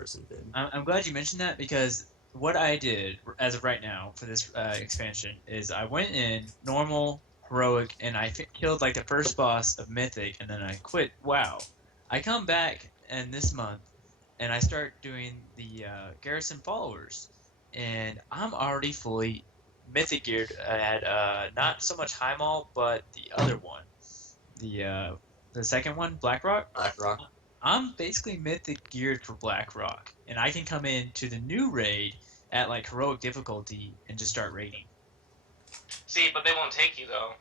person did. I'm glad you mentioned that because what I did as of right now for this expansion is I went in normal, heroic, and I killed like the first boss of Mythic, and then I quit. WoW. I come back and this month, and I start doing the Garrison followers, and I'm already fully Mythic geared. I had not so much High Maul, but the other one, the uh, the second one, Blackrock. BlackRock. I'm basically mythic geared for BlackRock, and I can come into the new raid at like heroic difficulty and just start raiding. See, but they won't take you though,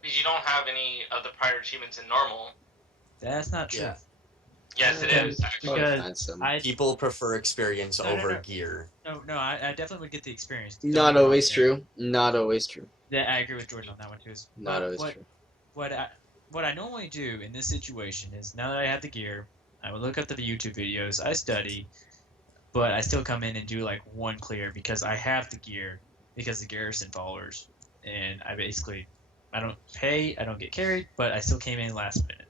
because you don't have any of the prior achievements in normal. That's not true. Yeah. Yes, it Because- is actually. because Find some. I People prefer experience No, no, over no. gear. no, I definitely would get the experience. Don't Not get me wrong always there. true. Not always true. Yeah, I agree with George on that one too. Not But always what, true. what I normally do in this situation is now that I have the gear, I would look up the YouTube videos, I study, but I still come in and do like one clear because I have the gear because the Garrison followers, and I don't pay, I don't get carried, but I still came in last minute.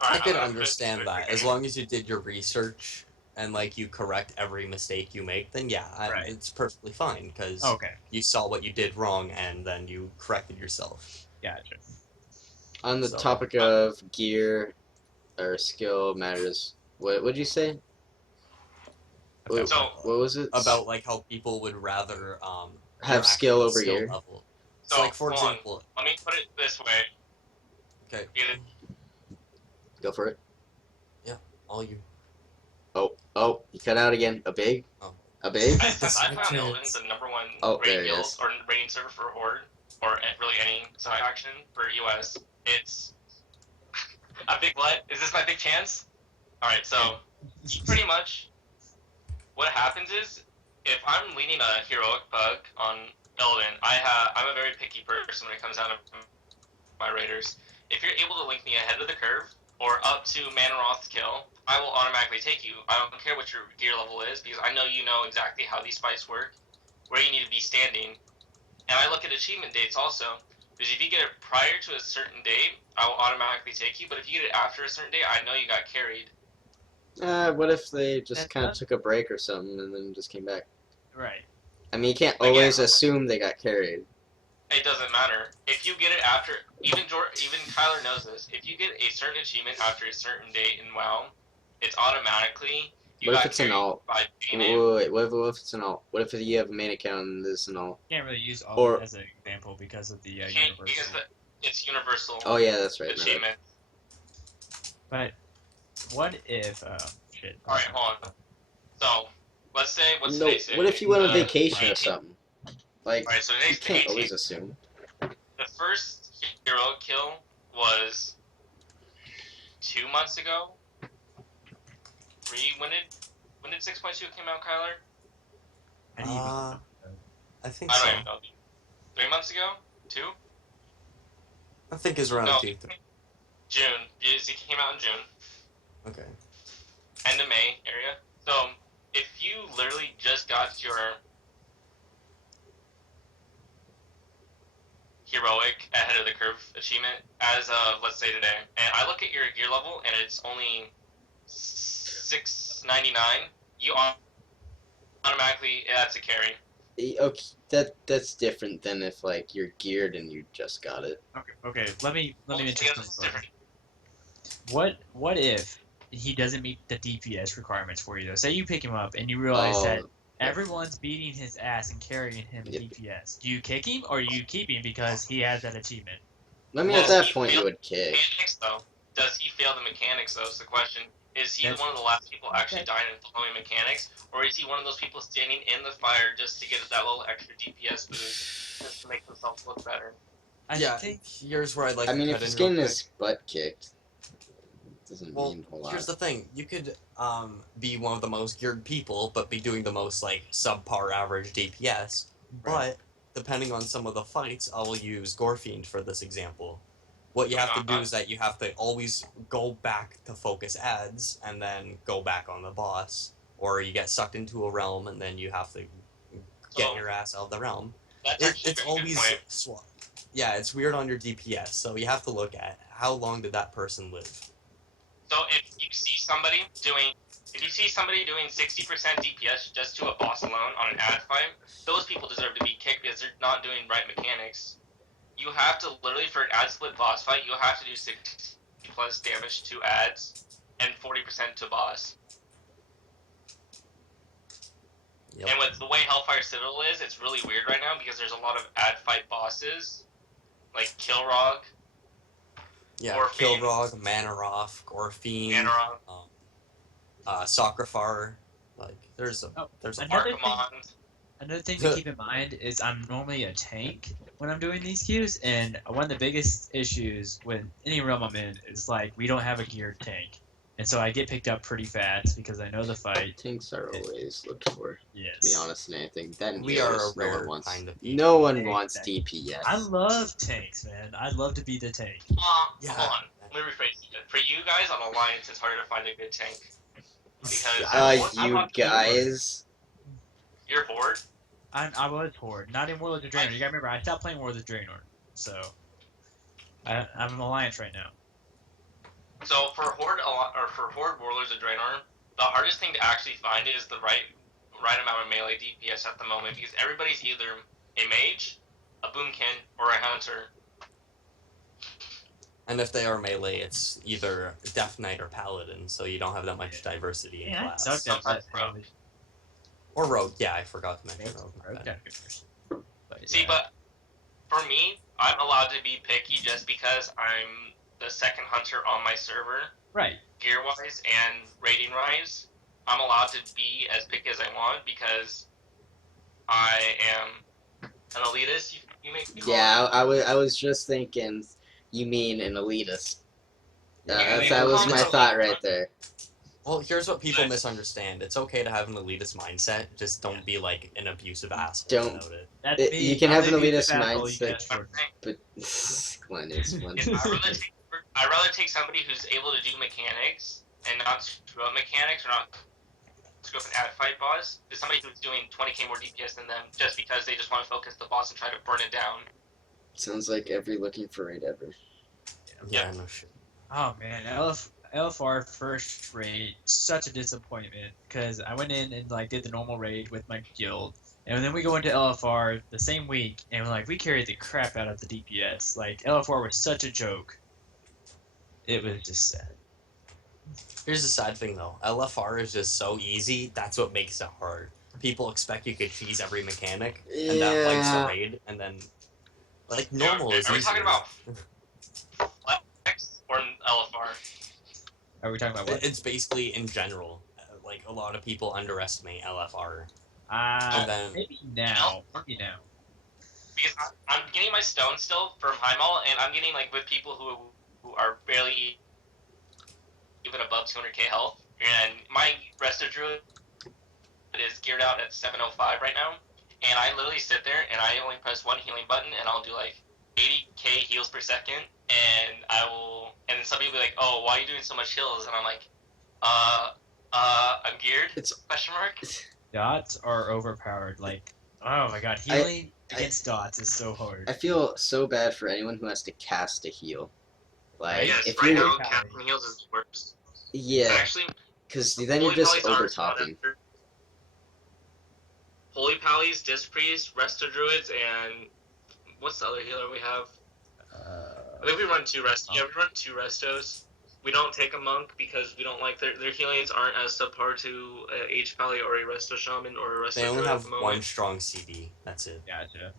I Alright, can I'm understand that. As long as you did your research and like you correct every mistake you make, then yeah, Right. it's perfectly fine because Okay, you saw what you did wrong and then you corrected yourself. gotcha. On the So- topic of gear or skill matters, what would you say? What, So- what was it? About like how people would rather Have your skill actual over skill gear. level. So, So like for hold on. example, Let me put it this way. okay, Go for it. all you. Oh, you cut out again. A big? Oh. A big? Since I That's found my Illidan's the number one Oh, there raid he guild is. or raiding server for Horde, or really any side action for US, it's a big what? Is this my big chance? Alright, so pretty much what happens is if I'm leading a heroic bug on Illidan, I'm a very picky person when it comes down to my raiders. If you're able to link me ahead of the curve or up to Manoroth's kill, I will automatically take you. I don't care what your gear level is because I know you know exactly how these fights work, where you need to be standing. And I look at achievement dates also. Because if you get it prior to a certain date, I will automatically take you. But if you get it after a certain date, I know you got carried. What if they just That's kind of not- took a break or something and then just came back? Right. I mean, you can't Again, always assume they got carried. It doesn't matter. If you get it after, even Kyler knows this. If you get a certain achievement after a certain date in WoW, it's automatically you What if got it's an carried alt? by Wait, name. wait, what if it's an alt? What if you have a main account and this and all? Can't really use all Or- as an example because of the You can't because universal. it's universal Oh yeah, that's right. my bad. achievement. But what if? Shit. Alright, hold on. So, let's say, what's No, today's date? what if you went on Uh, vacation or 18th. something? Like, Alright, so you today's can't 18th. always assume. The first hero kill was 2 months ago. When did 6.2 came out, Kyler? How do you even- I think I so. don't even know. 3 months ago? 2? I think it's around No. June. June. It came out in June. Okay. End of May area. So, if you literally just got your heroic ahead of the curve achievement as of, let's say, today, and I look at your gear level and it's only 699, you automatically, that's a carry. Okay, that's different than if like you're geared and you just got it. Okay. Let me mention Because something. it's for you. different. What if he doesn't meet the DPS requirements for you though? Say you pick him up and you realize Oh, that everyone's beating his ass and carrying him in Yep. DPS. Do you kick him or you keep him because he has that achievement? I mean, Well, at that he point you failed would kick. Mechanics, though. Does he fail the mechanics, though, is the question. Is he That's- one of the last people actually dying and following mechanics? Or is he one of those people standing in the fire just to get that little extra DPS boost, just to make themselves look better? I Yeah, think here's where I'd like I to mean, cut if he's in real getting quick. his butt kicked, it doesn't Well, mean a whole here's lot. the thing. You could be one of the most geared people, but be doing the most like subpar average DPS. Right. But depending on some of the fights, I will use Gorefiend for this example. What you have to do is that you have to always go back to focus ads and then go back on the boss, or you get sucked into a realm and then you have to get So- your ass out of the realm. That's actually It's a very good always point. swap. Yeah, it's weird on your DPS, so you have to look at how long did that person live. So if you see somebody doing 60% DPS just to a boss alone on an ad fight, those people deserve to be kicked because they're not doing right mechanics. You have to literally, for an ad split boss fight, you have to do 60 plus damage to ads and 40% to boss. Yep. And with the way Hellfire Citadel is, it's really weird right now because there's a lot of ad fight bosses, like Kilrog. Yeah, Gorfiend. Kilrog, Manaroth, Gorfiend, Manaroth. Sakrafar. Like, there's a another lot. thing- Archimond. Another thing to keep in mind is I'm normally a tank when I'm doing these queues, and one of the biggest issues with any realm I'm in is like we don't have a geared tank, and so I get picked up pretty fast because I know the fight. Tanks are always looked for, Yes. to be honest, in anything. Then We are a no rare one wants. kind of people. No one wants Exactly. DPS. I love tanks, man. I love to be the tank. Yeah. Hold on. Let me rephrase it. For you guys on Alliance, it's harder to find a good tank. Because I'm You not- guys. You're bored? I was Horde, not in Warlords of Draenor. You gotta remember, I stopped playing Warlords of Draenor, so I'm an Alliance right now. So for Horde Warlords of Draenor, the hardest thing to actually find is the right amount of melee DPS at the moment because everybody's either a mage, a boomkin, or a hunter. And if they are melee, it's either Death Knight or Paladin, so you don't have that much diversity in Yeah, I class. sucked at Sometimes that. rogue. Or Rogue, yeah, I forgot to mention Rogue. Rogue Okay. got good first. But, See, yeah. but for me, I'm allowed to be picky just because I'm the second hunter on my server, Right. gear-wise and rating-wise. I'm allowed to be as picky as I want because I am an elitist. You make me call Yeah, it? I was just thinking. You mean an elitist? Yeah, That was my elitist. thought right there. Well, here's what people misunderstand. It's okay to have an elitist mindset, just don't be like an abusive asshole Don't- about it. That's It- me. you can I'm have the an elitist asshole, you mindset. guys short. But Glenn is one. I'd rather take somebody who's able to do mechanics and not screw up mechanics or not screw up an ad fight boss than somebody who's doing 20k more DPS than them just because they just want to focus the boss and try to burn it down. Sounds like every looking for raid ever. Yeah, no shit. Oh man, LFR first raid, such a disappointment because I went in and like did the normal raid with my guild, and then we go into LFR the same week, and we're like we carried the crap out of the DPS. Like LFR was such a joke. It was just sad. Here's the sad thing though. LFR is just so easy, that's what makes it hard. People expect you could cheese every mechanic, and that likes the Yeah. raid, and then like normal is Are we easier. talking about Flex or LFR? Are we talking about what? It's basically in general. Like a lot of people underestimate LFR. Ah, And then maybe now. Maybe now. Because I'm getting my stone still from Heimal, and I'm getting like with people who are barely even above 200k health, and my Resto Druid is geared out at 705 right now, and I literally sit there and I only press one healing button, and I'll do like 80k heals per second, and and then some people be like, oh, why are you doing so much heals? And I'm like, I'm geared? It's Question mark? Dots are overpowered. Like, oh my god, healing against dots is so hard. I feel so bad for anyone who has to cast a heal. Like Yes, if right you're now casting heals is worse. yeah, Actually, because then you're Holy just Pallies aren't overtopping. sought after. Holy Pallies, Disc Priest, Resto Druids, and what's the other healer we have? I think we run two Restos. Yeah, we run two Restos. We don't take a Monk because we don't like their healings aren't as subpar to a H Pally or a Resto Shaman or a Resto They only Druid at have the one moment. strong CD. That's it. Gotcha.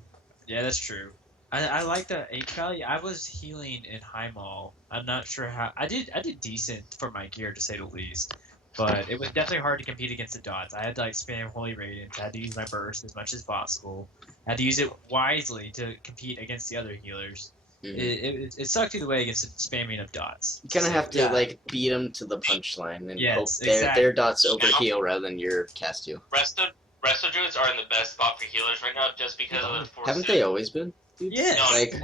Yeah, that's true. I like the H value. I was healing in Heimal. I'm not sure how. I did decent for my gear to say the least, but it was definitely hard to compete against the dots. I had to like spam Holy Radiance. I had to use my burst as much as possible. I had to use it wisely to compete against the other healers. Mhm. It sucked either way against the spamming of dots. You kind of have to Yeah. like beat them to the punchline and Yes, hope exactly. their dots overheal rather than your cast heal. Resto Druids are in the best spot for healers right now just because of the force. Haven't they always been? Yeah. No, Like- no,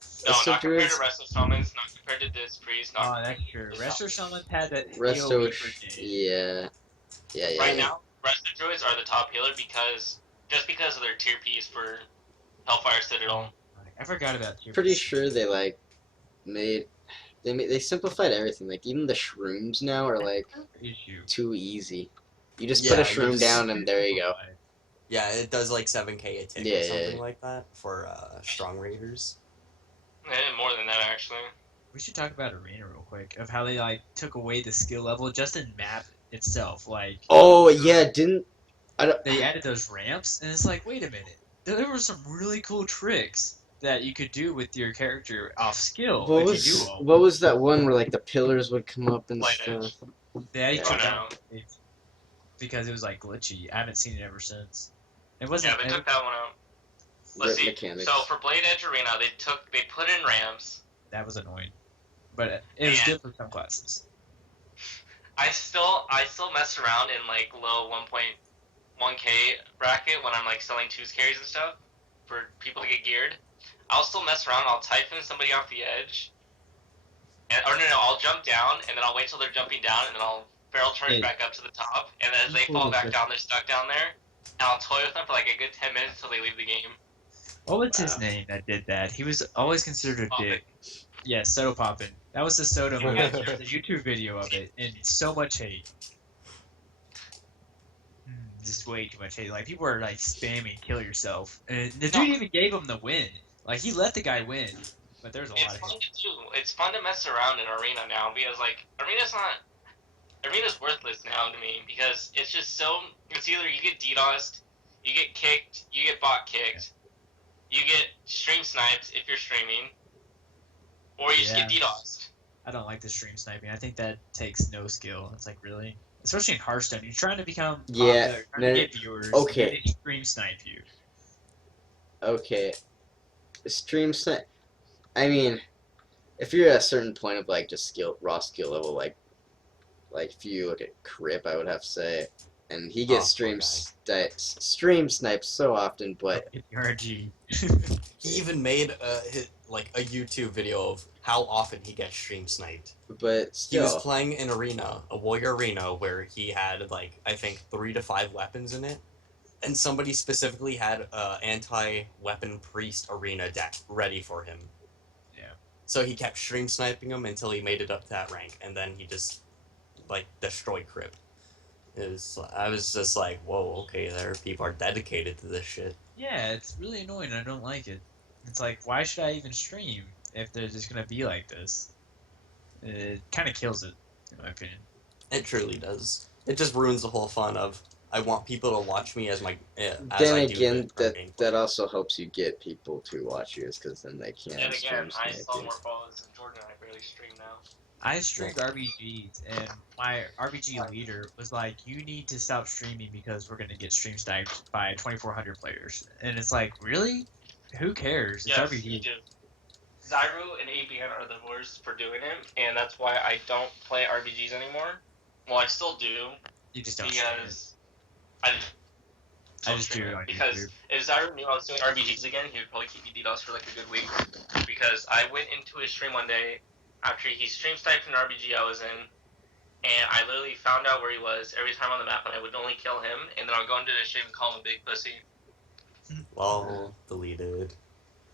Resto not compared Druids? to Resto Shamans, not compared to Disc Priest, not Oh, that's true. Resto Shaman had that Resto, AoE brigade. yeah. Right now, Resto Druids are the top healer because of their tier piece for Hellfire Citadel. I forgot about you. Pretty sure they like made. They simplified everything. Like even the shrooms now are like issue. too easy. You just put Yeah, a you shroom just- down and there you go. Yeah, it does like 7k a tick Yeah, or something yeah. like that for strong raiders. More than that, actually. We should talk about Arena real quick of how they like took away the skill level just in map itself. Like Oh yeah, didn't I don't they added those ramps, and it's like, wait a minute, there were some really cool tricks that you could do with your character off skill what if you do was them. what was that one where like the pillars would come up and Light stuff? edge. They actually Oh, took no. down because it was like glitchy. I haven't seen it ever since. It wasn't. Yeah, they took that one out. Let's Rip see. mechanics. So for Blade Edge Arena, they put in ramps. That was annoying, but it was And- good for some classes. I still mess around in like low 1.1k bracket when I'm like selling 2's carries and stuff for people to get geared. I'll still mess around. I'll type in somebody off the edge, or no, I'll jump down and then I'll wait till they're jumping down and then I'll barrel charge Yeah. back up to the top, and then as they fall back down, they're stuck down there, and I'll toy with them for like a good 10 minutes till they leave the game. What was his Wow. name that did that? He was always considered a Poppin'. dick. Yeah, Soda Poppin'. That was the Soda movie. Yeah. There's a YouTube video of it, and so much hate. Just way too much hate. Like, people were, like, spamming kill yourself. And the dude even gave him the win. Like, he let the guy win. But there's a lot It's of fun hate. to do. It's fun to mess around in Arena now because like Arena's worthless now to me because it's just so. It's either you get DDoSed, you get kicked, you get bot kicked, you get stream sniped if you're streaming, or you just get Yeah. DDoSed. I don't like the stream sniping. I think that takes no skill. It's like, really? Especially in Hearthstone. You're trying to become Yeah, popular, trying no, to get viewers. okay. And they stream snipe you. Okay. Stream set. I mean, if you're at a certain point of like just raw skill level, like if you look at Crip, I would have to say, and he gets Oh, poor stream sniped so often, but RG. He even made a YouTube video of how often he gets stream sniped. He was still, playing an arena, a warrior arena, where he had like I think 3 to 5 weapons in it, and somebody specifically had a anti-weapon priest arena deck ready for him. Yeah. So he kept stream sniping him until he made it up to that rank, and then he just like destroyed Crip. I was just like, whoa, okay, people are dedicated to this shit. Yeah, it's really annoying. I don't like it. It's like, why should I even stream if they're just gonna be like this? It kind of kills it, in my opinion. It truly does. It just ruins the whole fun of I want people to watch me as my. As then I do again, the that gameplay. also helps you get people to watch you, because then they can't And again, stream I snipe saw you. more followers than Jordan. I barely stream now. I streamed RBGs, and my RBG leader was like, "You need to stop streaming because we're gonna get stream sniped by 2,400 players." And it's like, really? Who cares? It's Yes, RBG. you do. Zyru and ABN are the worst for doing it, and that's why I don't play RBGs anymore. Well, I still do, You just don't. stream it. because I I just stream do it. it on Because YouTube. if Zyru knew I was doing RBGs again, he would probably keep me DDoS for like a good week. Because I went into his stream one day after he stream sniped an RBG I was in, and I literally found out where he was every time on the map, and I would only kill him, and then I'll go into the stream and call him a big pussy. Well, deleted.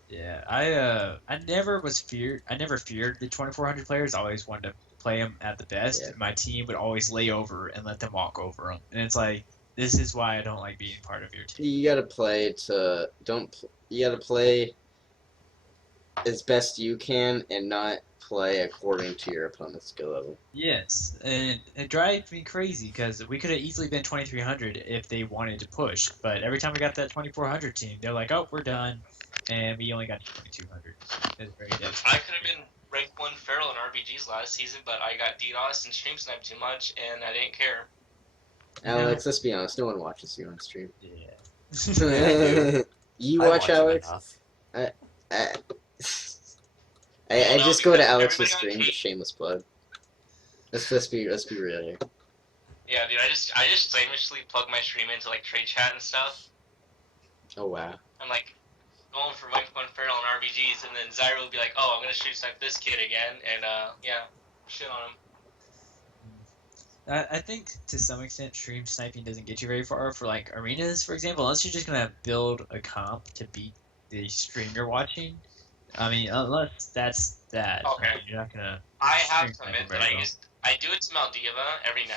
Yeah, I never feared the 2,400 players. I always wanted to play them at the best. Yeah. My team would always lay over and let them walk over them, and it's like, this is why I don't like being part of your team. You gotta play you gotta play as best you can and not play according to your opponent's skill level. Yes, and it drives me crazy because we could have easily been 2,300 if they wanted to push, but every time we got that 2,400 team, they're like, "Oh, we're done," and we only got 2,200. It's very dead. I could have been ranked 1 feral in RBGs last season, but I got DDoS and stream sniped too much, and I didn't care. Alex, let's be honest, no one watches you on stream. Yeah. You I watch him Alex? enough. I No, just go to because Alex's everybody on stream, Twitch- just shameless plug. Let's be real here. Yeah, dude, I just shamelessly plug my stream into like trade chat and stuff. Oh wow. I'm like going for rank 1 feral in RBGs, and then Zyro will be like, "Oh, I'm gonna stream snipe this kid again," and yeah, shit on him. I think to some extent, stream sniping doesn't get you very far for like arenas, for example. Unless you're just gonna build a comp to beat the stream you're watching, I mean, unless that's that. Okay. I mean, you're not gonna. I have Stream to admit cycle that very well. I do it to Maldiva every now